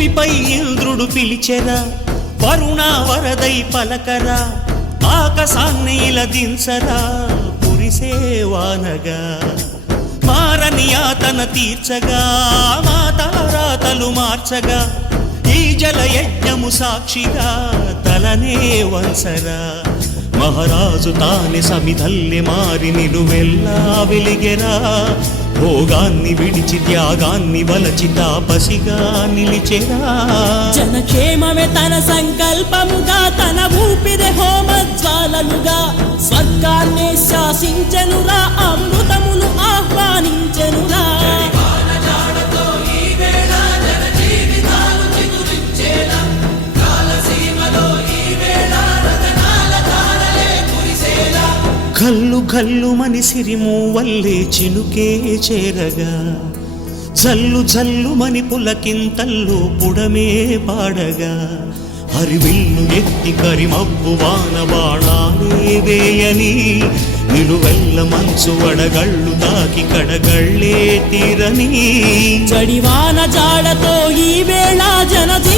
భూమిపై ఇంద్రుడు పిలిచెరా వరుణ వరదై పలకరా ఆకాశాన్ని ఇలా దించరా పురిసేవానగా మారని ఆతన తీర్చగా మాతారాతలు మార్చగా ఈ జల యజ్ఞము సాక్షిగా తలనే వంసరా మహారాజు తానే సమిధల్లి మారి నిలువెల్లా వెలిగెరా భోగాన్ని విడిచి త్యాగాన్ని వలచి తాపసిగా నిలిచెరా. జనక్షేమమే తన సంకల్పముగా తన ఊపిరి హోమజ్వాలలుగా స్వర్గాన్ని శాసించనురా. కల్లు గల్లు మని సిరిము వల్లే చినుకే చేరగా. జల్లు జల్లు మని పులకింతల్లు పుడమే పాడగా. హరివిల్లు ఎత్తి కరిమబ్బు వాన బాణాలే వేయని నిలువెల్ల మంచు వడగళ్ళు దాకి కడగళ్ళే తీరని. చడివాన జాడతో ఈ వేళ జన జీవిత